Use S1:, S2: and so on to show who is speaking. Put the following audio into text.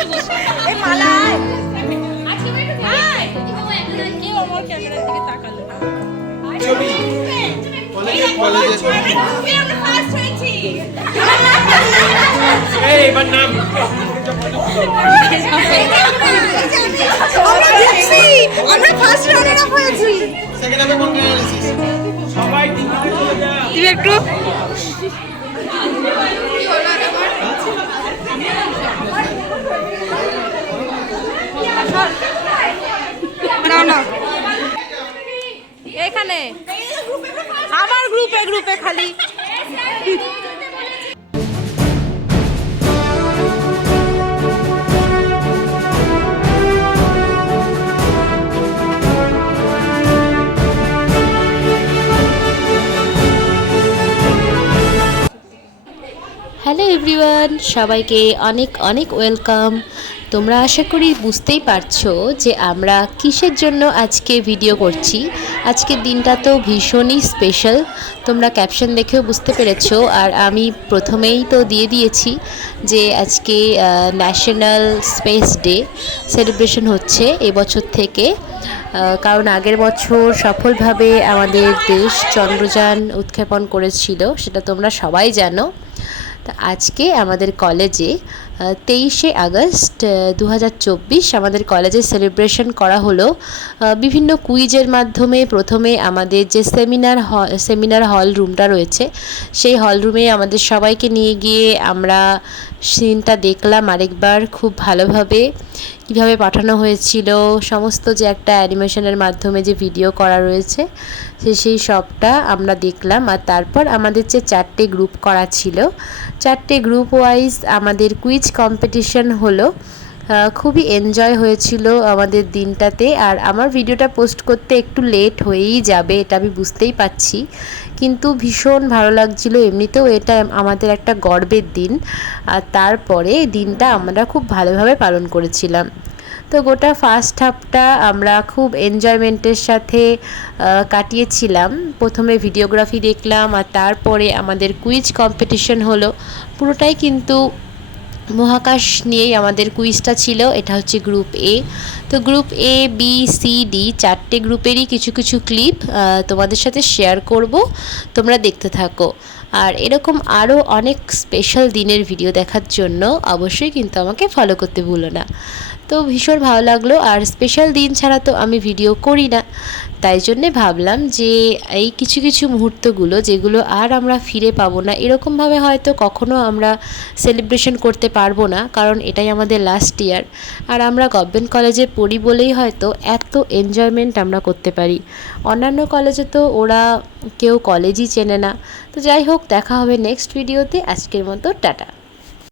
S1: এই মালায়
S2: এবার নাম।
S1: আমরা জিতছি আমরা ফার্স্ট রানার আপ হয়েছি
S2: সেকেন্ড কোন সবাই
S3: তুমি একটু এখানে। আমার গ্রুপে গ্রুপে খালি।
S4: হ্যালো এভরিওয়ান, সবাইকে অনেক অনেক ওয়েলকাম। তোমরা আশা করি বুঝতেই পারছ যে আমরা কিসের জন্য আজকে ভিডিও করছি। আজকের দিনটা তো ভীষণই স্পেশাল। তোমরা ক্যাপশন দেখেও বুঝতে পেরেছ। আর আমি প্রথমেই তো দিয়ে দিয়েছি যে আজকে ন্যাশনাল স্পেস ডে সেলিব্রেশন হচ্ছে এবছর থেকে। কারণ আগের বছর সফলভাবে আমাদের দেশ চন্দ্রযান উৎক্ষেপণ করেছিল, সেটা তোমরা সবাই জানো। তা আজকে আমাদের কলেজে তেইশে আগস্ট দু হাজার চব্বিশ আমাদের কলেজে সেলিব্রেশন করা হলো। বিভিন্ন কুইজের মাধ্যমে প্রথমে আমাদের যে সেমিনার হল সেমিনার হল রুমটা রয়েছে, সেই হল রুমে আমাদের সবাইকে নিয়ে গিয়ে আমরা সিনটা দেখলাম আরেকবার খুব ভালোভাবে। কীভাবে পাঠানো হয়েছিল, সমস্ত যে একটা অ্যানিমেশনের মাধ্যমে যে ভিডিও করা রয়েছে, সে সেই সবটা আমরা দেখলাম। আর তারপর আমাদের যে চারটে গ্রুপ করা ছিল, চারটে গ্রুপ ওয়াইজ আমাদের কুইজ কম্পিটিশন হলো। খুবই এনজয় হয়েছিল আমাদের দিনটাতে। আর আমার ভিডিওটা পোস্ট করতে একটু লেট হয়েই যাবে, এটা আমি বুঝতেই পারছি। কিন্তু ভীষণ ভালো লাগছিল। এমনিতেও এটা আমাদের একটা গর্বের দিন। আর তারপরে দিনটা আমরা খুব ভালোভাবে পালন করেছিলাম। তো গোটা ফার্স্ট হাফটা আমরা খুব এনজয়মেন্টের সাথে কাটিয়েছিলাম। প্রথমে ভিডিওগ্রাফি দেখলাম, আর তারপরে আমাদের কুইজ কম্পিটিশন হলো। পুরোটাই কিন্তু মহাকাশ নিয়েই আমাদের কুইজটা ছিল, এটা হচ্ছে গ্রুপ এ তো group A B C D চারটে গ্রুপেরই কিছু কিছু ক্লিপ তোমাদের সাথে শেয়ার করব, তোমরা দেখতে থাকো। আর এরকম আরও অনেক স্পেশাল দিনের ভিডিও দেখার জন্য অবশ্যই কিন্তু আমাকে ফলো করতে ভুলো না। তো ভীষণ ভালো লাগল, আর স্পেশাল দিন ছাড়া তো আমি ভিডিও করি না। তাই জন্যে ভাবলাম যে এই কিছু কিছু মুহূর্তগুলো যেগুলো আর আমরা ফিরে পাবো না এরকমভাবে হয়তো কখনো আমরা সেলিব্রেশন করতে পারব না, কারণ এটাই আমাদের লাস্ট ইয়ার আর আমরা গভর্নমেন্ট কলেজে পড়ি বলেই হয়তো এত এনজয়মেন্ট আমরা করতে পারি। অন্যান্য কলেজে তো ওরা কেউ কলেজই চেনে না। তো যাই হোক, দেখা হবে নেক্সট ভিডিওতে আজকের মতো টাটা।